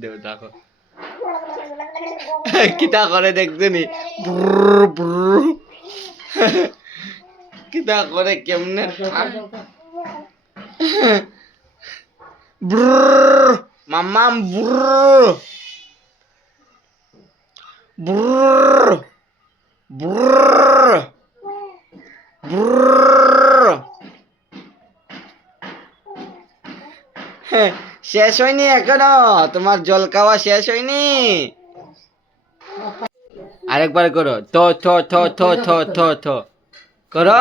দেও দেখো কিতা করে দেখছনি কিতা করে কেমনে মাম্মাম ব্রুর ব্রুর ব্রুর ব্রুর শেষ হয়নি এখনো তোমার জল খাওয়া শেষ হয়নি আরেকবার করো তো থো থো থো থো থো থো করো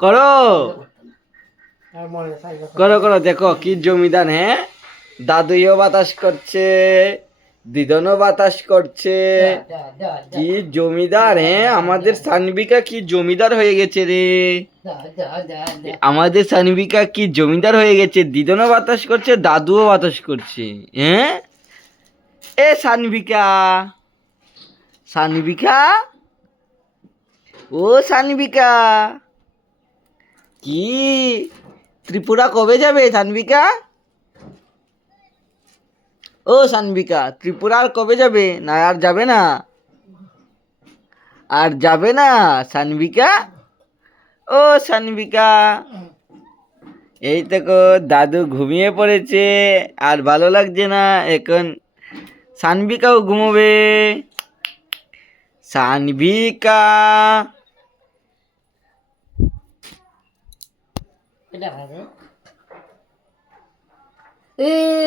করো করো করো দেখো কি জমিদার হ্যাঁ দাদুইও বাতাস করছে দিদনও বাতাস করছে কি জমিদার হ্যাঁ আমাদের সানবিকা কি জমিদার হয়ে গেছে রে আমাদের সানবিকা কি জমিদার হয়ে গেছে দিদনও বাতাস করছে দাদুও বাতাস করছে হ্যাঁ এ সানবিকা সানবিকা ও সানবিকা কি ত্রিপুরা কবে যাবে সানবিকা ও সানবিকা ত্রিপুরা আর কবে যাবে না আর যাবে না আর যাবে না সানবিকা ও সানবিকা এই দেখো দাদু ঘুমিয়ে পড়েছে আর ভালো লাগছে না এখন সানবিকাও ঘুমোবে সানবিকা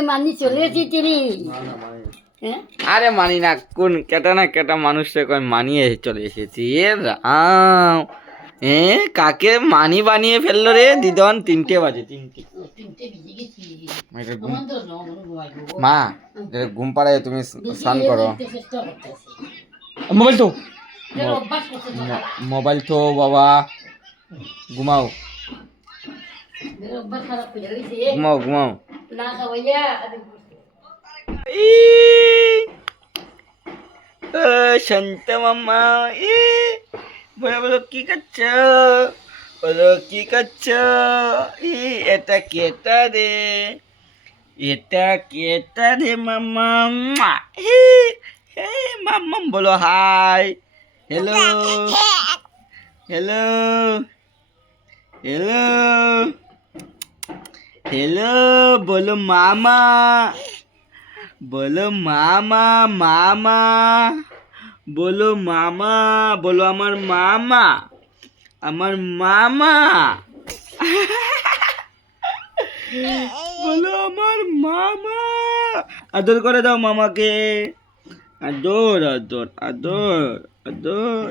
মানি চলে এসেছিলি আরে মানি না কোন কেটা না কেটা মানুষটা কয় মানিয়ে চলে এসেছি এ রাম কাকে মানি বানিয়ে ফেললো রে দিদন 3টে বাজে 3টে মা ঘুম পাড়ায় তুমি স্নান করো মোবাইল তো মোবাইল তো বাবা ঘুমাও ঘুমাও ঘুমাও শান্ত মাম্মা বলো বলো কি করছ বলো কি করছ এটা কেটা রে এটা কেটা রে মাম্মা মাম্মা বলো hi hello hello hello hello বলো মামা বলো মামা মামা বলো মামা বলো আমার মামা আমার মামা বলো আমার মামা আদর করে দাও মামাকে আদর আদর আদর আদর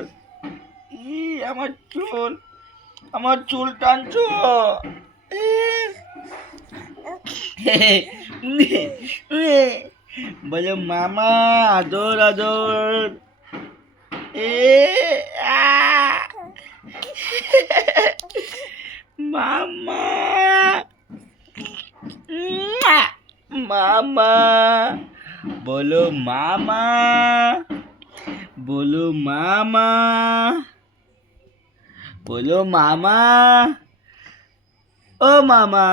আমার চুল টানছো বলো মামা আদর আদর মামা মামা বলো মামা বলো মামা বলো মামা ও মামা